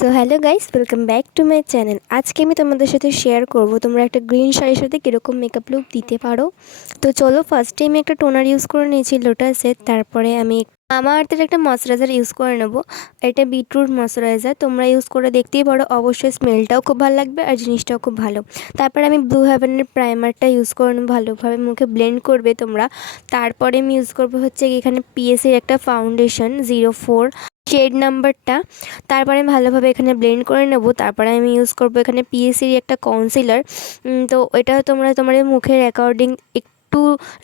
So hello guys, welcome back to my channel. আজকে আমি তোমাদের সাথে শেয়ার করব তোমরা একটা গ্রিন শাড়ির সাথে কীরকম মেকআপ লুক দিতে পারো। তো চলো, ফার্স্টে আমি একটা টোনার ইউজ করে নিয়েছি লোটাসের। তারপরে আমি মামা আর্থের একটা ময়শ্চারাইজার ইউজ করে নেবো। এটা বিটরুট ময়শ্চারাইজার, তোমরা ইউজ করে দেখতেই পারো। অবশ্যই স্মেলটাও খুব ভালো লাগবে আর জিনিসটাও খুব ভালো। তারপরে আমি ব্লু হেভেনের প্রাইমারটা ইউজ করে নেবো, ভালোভাবে মুখে ব্লেন্ড করবে তোমরা। তারপরে আমি ইউজ করবো হচ্ছে এখানে পিএসের একটা ফাউন্ডেশন 04 শেড নাম্বারটা। তারপরে আমি ভালোভাবে এখানে ব্লেন্ড করে নেব। তারপরে আমি ইউজ করব এখানে পিএসির একটা কনসিলার। তো এটা তোমরা তোমাদের মুখের অ্যাকর্ডিং একটু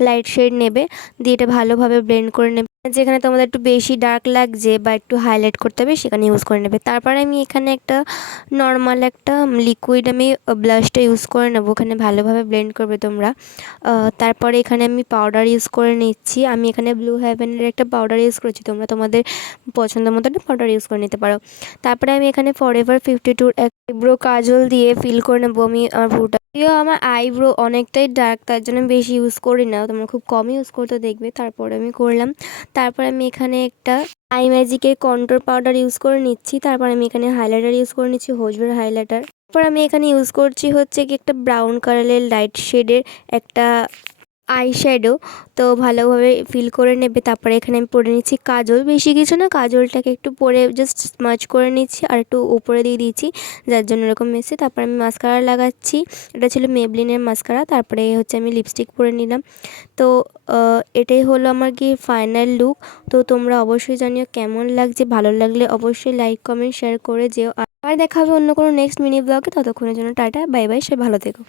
লাইট শেড নেবে, দিয়ে এটা ভালোভাবে ব্লেন্ড করে নেবে। যেখানে তোমাদের একটু বেশি ডার্ক লাগছে বা একটু হাইলাইট করতে হবে সেখানে ইউজ করে নেবে। তারপরে আমি এখানে একটা নর্মাল একটা লিকুইড আমি ব্লাশটা ইউজ করে নেবো, ওখানে ভালোভাবে ব্লেন্ড করবে তোমরা। তারপরে এখানে আমি পাউডার ইউজ করে নিচ্ছি। আমি এখানে ব্লু হেভেনের একটা পাউডার ইউজ করেছি, তোমরা তোমাদের পছন্দ মতো একটা পাউডার ইউজ করে নিতে পারো। তারপরে আমি এখানে ফরএভার 52 আইব্রো কাজল দিয়ে ফিল করে নেবো আমি আমার ভ্রুটা। যদিও আমার আইব্রো অনেকটাই ডার্ক, তার জন্য আমি বেশি ইউজ করি না, তোমরা খুব কম ইউজ করতে দেখবে। তারপরে আমি করলাম। তারপরে আমি এখানে একটা আই ম্যাজিকের কন্ট্রোল পাউডার ইউজ করে নিচ্ছি। তারপর আমি এখানে হাইলাইটার ইউজ করে নিচ্ছি, হোজবের হাইলাইটার। তারপর আমি এখানে ইউজ করছি হচ্ছে কি একটা ব্রাউন কালারের লাইট শেডের একটা আই শ্যাডো। তো ভালোভাবে ফিল করে নেবে। তারপরে এখানে আমি পরে নিচ্ছি কাজল, বেশি কিছু না, কাজলটাকে একটু পরে জাস্ট স্মাচ করে নিচ্ছি আর একটু উপরে দিয়ে দিয়েছি, যার জন্য এরকম এসেছে। তারপর আমি মাস্কারা লাগাচ্ছি, এটা ছিল মেবলিনের মাস্কারা। তারপরে হচ্ছে আমি লিপস্টিক পরে নিলাম। তো এটাই হলো আমার কি ফাইনাল লুক। তো তোমরা অবশ্যই জানিও কেমন লাগছে, ভালো লাগলে অবশ্যই লাইক কমেন্ট শেয়ার করে যেও। আর দেখা হবে অন্য কোনো নেক্সট মিনি ব্লগে। ততক্ষণের জন্য টাটা, বাই বাই, সে ভালো থেকো।